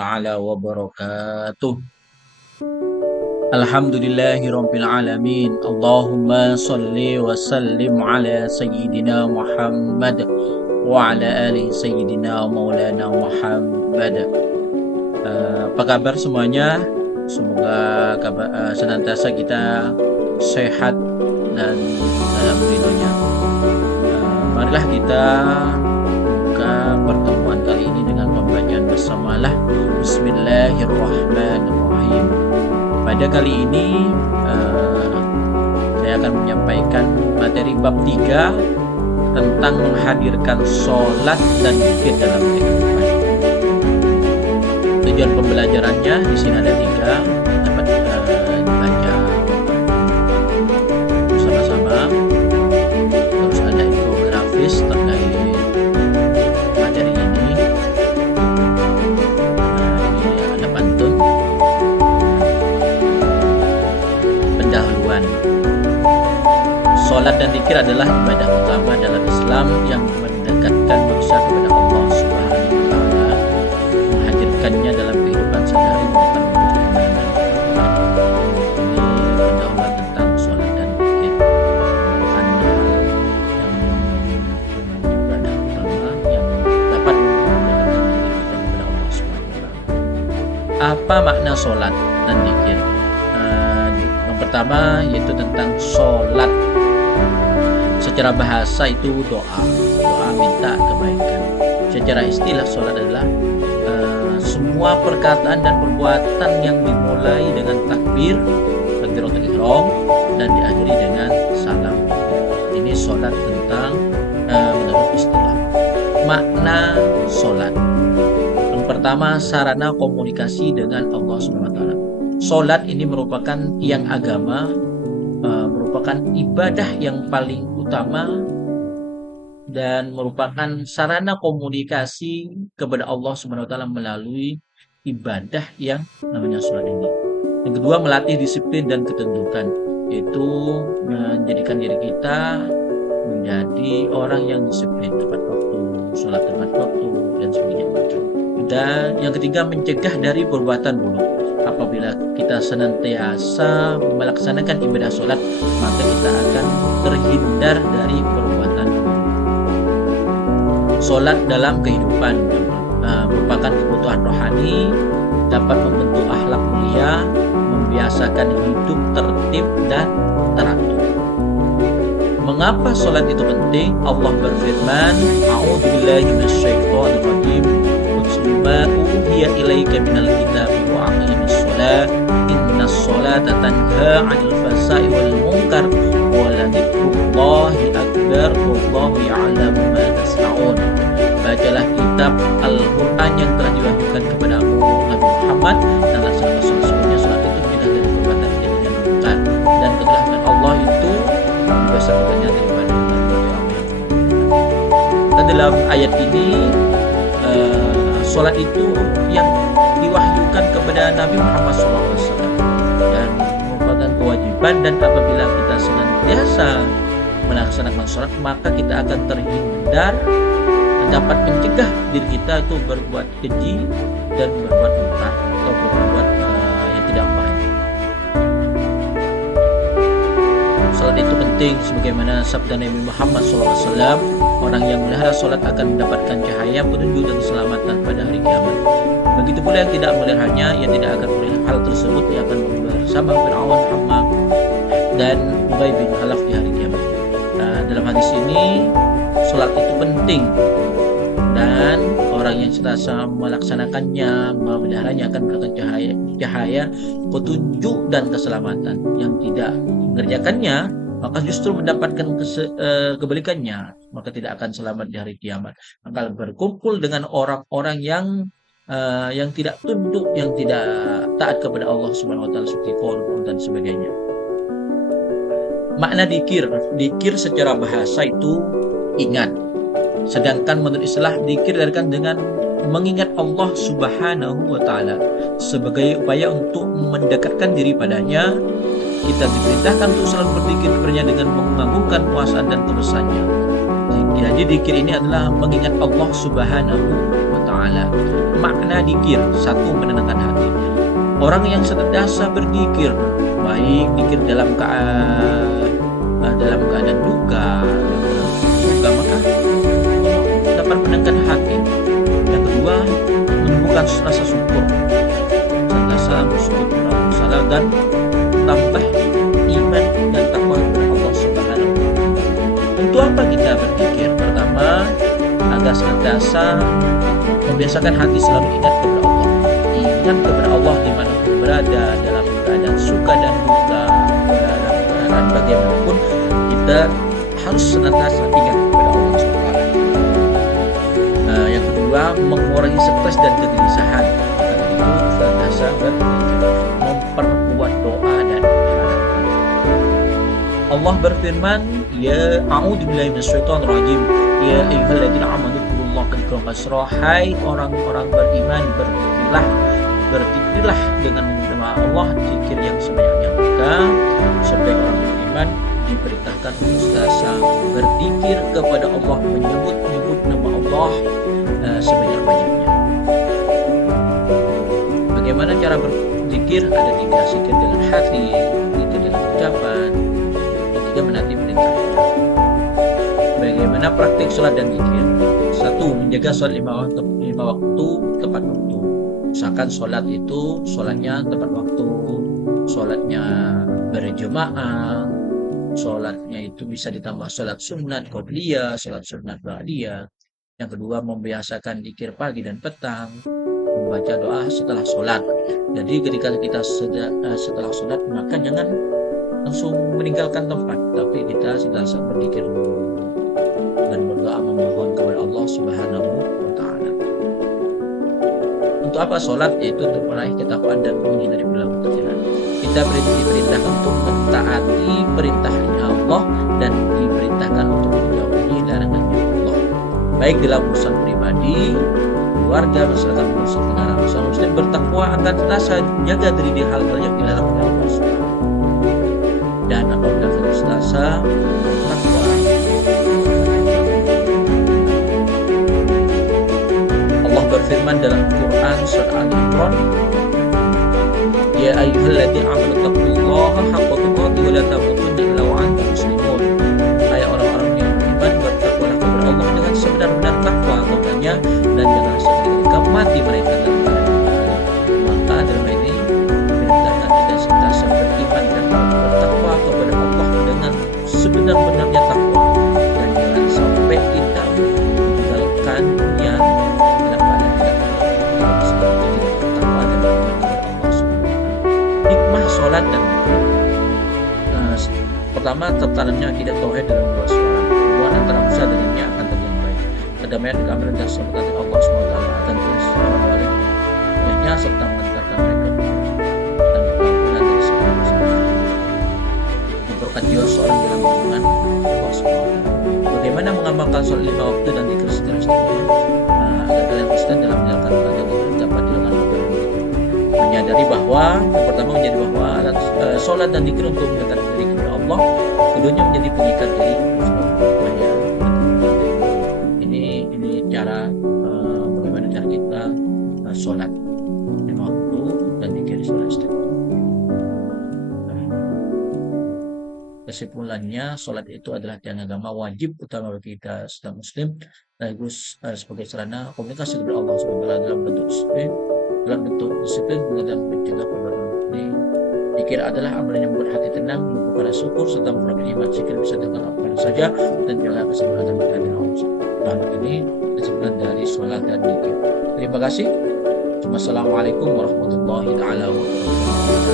Ta'ala wabarakatuh. Alhamdulillahirabbil alamin. Allahumma shalli wa sallim ala sayyidina Muhammad wa ala ali sayyidina maulana Muhammad. Apa kabar semuanya? Semoga senantiasa kita sehat dan dalam ridhonya. Marilah kita buka pertemuan kali ini dengan pembacaan bersamalah. Bismillahirrahmanirrahim. Pada kali ini saya akan menyampaikan materi bab 3 tentang menghadirkan sholat dan zikir dalam kehidupan. Tujuan pembelajarannya di sini ada 3, dapat dibaca bersama-sama. Terus ada infografis terkait materi ini. Ini ada pantun, pendahuluan. Sholat dan zikir adalah ibadah utama dalam Islam yang mendekatkan manusia kepada Allah Subhanahu wa Ta'ala. Menghadirkannya dalam kehidupan sehari-hari merupakan wujud keimanan dan ketakwaan. Ini pendahuluan tentang sholat dan zikir, merupakan hal yang ibadah utama yang dapat mendekatkan diri kita kepada Allah Subhanahu wa Ta'ala. Apa makna sholat dan zikir? Yang pertama yaitu tentang sholat. Secara bahasa itu doa minta kebaikan. Secara istilah sholat adalah semua perkataan dan perbuatan yang dimulai dengan takbiratul ihram dan diakhiri dengan salam. Ini sholat tentang menurut istilah. Makna sholat. Yang pertama, sarana komunikasi dengan Allah Subhanahu wa Ta'ala. Sholat ini merupakan tiang agama, merupakan ibadah yang paling utama dan merupakan sarana komunikasi kepada Allah Subhanahu wa Ta'ala melalui ibadah yang namanya sholat ini. Yang kedua, melatih disiplin dan ketentukan, yaitu menjadikan diri kita menjadi orang yang disiplin, tepat waktu, sholat tepat waktu dan sebagainya. Dan yang ketiga, mencegah dari perbuatan buruk. Apabila kita senantiasa melaksanakan ibadah sholat, maka kita akan terhindar dari perbuatan buruk. Sholat dalam kehidupan merupakan kebutuhan rohani, dapat membentuk akhlak mulia, membiasakan hidup tertib dan teratur. Mengapa sholat itu penting? Allah berfirman, A'udzubillahi minasyaitonirrajim. Ma uhiya ilaika minal kitabi wa aqimis shalah innas sholata tanha 'anil fahsya'i wal munkar wa la dzikrullahi akbar wallahu ya'lamu ma tasna'un. Bacalah kitab Al-Qur'an yang telah diwahyukan kepadamu Nabi Muhammad, dan laksanakan sholat. Sesungguhnya sholat itu mencegah dari perbuatan keji dan munkar, dan kekelahiran Allah itu membesarkannya daripada perbuatan yang munkar. Dan dalam ayat ini sholat itu yang diwahyukan kepada Nabi Muhammad SAW dan merupakan kewajiban, dan apabila kita senantiasa melaksanakan sholat, maka kita akan terhindar dan dapat mencegah diri kita itu berbuat keji dan berbuat munkar atau berbuat yang tidak baik. Sholat itu penting sebagaimana sabda Nabi Muhammad SAW, orang yang melihara sholat akan mendapatkan cahaya, petunjuk dan keselamatan pada hari kiamat. Begitu pula yang tidak meliharanya, ia tidak akan melihat hal tersebut, ia akan bersama Fir'aun, Haman dan Ubay bin Khalaf di hari kiamat. Dalam hadis ini, sholat itu penting, dan orang yang senantiasa melaksanakannya, memeliharanya akan mendapatkan cahaya, petunjuk dan keselamatan. Yang tidak mengerjakannya, maka justru mendapatkan kebalikannya, maka tidak akan selamat di hari kiamat. Maka berkumpul dengan orang-orang yang tidak tunduk, yang tidak taat kepada Allah Subhanahu wa Ta'ala, seperti korban dan sebagainya. Makna dikir secara bahasa itu ingat, sedangkan menurut istilah dikir diartikan dengan mengingat Allah Subhanahu wa Ta'ala sebagai upaya untuk mendekatkan diri padanya. Kita diperintahkan untuk selalu berzikir kepadanya dengan mengagungkan kuasa dan kebesarannya. Jadi zikir ini adalah mengingat Allah Subhanahu wa wa ta'ala. Makna dikir, satu, menenangkan hati. Orang yang senantiasa berzikir, baik zikir dalam keadaan duka, maka dapat menenangkan hati. Yang kedua, menumbuhkan rasa syukur, senantiasa bersyukur kepada Allah dan tambah iman dan takwa kepada Allah Subhanahu wa Ta'ala. Untuk apa kita berzikir? Pertama, agar senantiasa membiasakan hati selalu ingat kepada Allah. Ingat kepada Allah dimanapun berada, dalam keadaan suka dan duka, dalam keadaan bagaimanapun, kita harus senantiasa ingat kepada Allah Subhanahu wa Ta'ala. Yang kedua, mengurangi stres dan kegelisahan. Karena itu senantiasa berzikir, memperkuat doa dan harapan. Allah berfirman, ya a'udzubillahi minasyaitonir rajim, ya ayyuhalladzina amanu dzkurullaha dzikran katsira. Hai orang-orang beriman, berzikirlah dengan nama Allah, zikir yang sebanyak-banyaknya. Maka sebagai orang beriman diperintahkan senantiasa berzikir kepada Allah, menyebut nama Allah sebanyak-banyaknya. Bagaimana cara berzikir? Ada 3: zikir dengan hati, zikir dengan ucapan, dan 3 menaati perintahnya. Bagaimana praktik sholat dan zikir? 1. Menjaga sholat 5 waktu tepat waktu. Misalkan sholatnya tepat waktu, sholatnya berjamaah, sholatnya itu bisa ditambah sholat sunat qobliyah, sholat sunat ba'diyah. Yang kedua, membiasakan zikir pagi dan petang, membaca doa setelah sholat. Jadi ketika kita setelah sholat, maka jangan langsung meninggalkan tempat, tapi kita senantiasa berzikir dulu dan berdoa memohon kepada Allah Subhanahu wa Ta'ala. Untuk apa sholat? Yaitu untuk meraih ketakwaan dan menghindari perilaku tercela. Kita diperintahkan untuk mentaati perintahnya Allah dan diperintahkan untuk menjauhi larangannya Allah, baik dalam urusan pribadi, keluarga, masyarakat, urusan negara. Urusan muslim bertakwa akan senantiasa menjaga diri di hal-hal yang dilarang oleh Allah Subhanahu. Dan apabila kita senantiasa bertakwa, Allah berfirman dalam Quran surat Al-Imran, ya ayyuhalladzina amanu taqullaha haqqa tuqatih wa la tamutunna illa wa antum muslimun. Hai orang-orang yang beriman, bertakwalah kepada Allah dengan sebenar-benar takwa kepadanya, dan jangan sekali-kali kamu mati melainkan dalam keadaan beriman. Maka dalam ini diperintahkan kita senantiasa beriman dan bertakwa kepada Allah dengan sebenar-benarnya takwa, dan jangan sampai kita meninggalkannya dalam keadaan tidak seperti tidak bertakwa dan beriman kepada Allah Subhanahu. Hikmah sholat dan pertama, tertanamnya akidah tauhid dalam dua sholat. Hubungan antara manusia dengannya akan terjalin baik. Kedamaian, keamanan dan keselamatan Allah SWT akan terus olehnya, serta mengantarkan mereka dan keampunan dari segala masalah. Memperkuat jiwa seorang dalam hubungan Allah SWT. Bagaimana mengamalkan sholat 5 waktu dan zikir secara istiqomah agar kalian konsisten dalam menjalankan ibadah ini dapat dilakukan beberapa berikut. Menyadari bahwa yang pertama sholat dan zikir untuk mendekatkan diri kepada Allah, keduanya menjadi pengikat diri. Ini cara bagaimana cara kita sholat 5 waktu dan zikir secara istiqomah. Kesimpulannya, sholat itu adalah tiang agama wajib utama bagi kita sedang muslim, sekaligus sebagai sarana komunikasi kepada Allah SWT dalam bentuk disiplin, dalam mencegah perbuatan ini. Zikir adalah amalan yang membuat hati tenang, menumbuhkan rasa syukur, serta memperoleh iman. Zikir bisa dilakukan apa saja dan jalan kesempatan bagi Allah. Nah, ini kesimpulan dari sholat dan zikir. Terima kasih. Wassalamualaikum warahmatullahi wabarakatuh.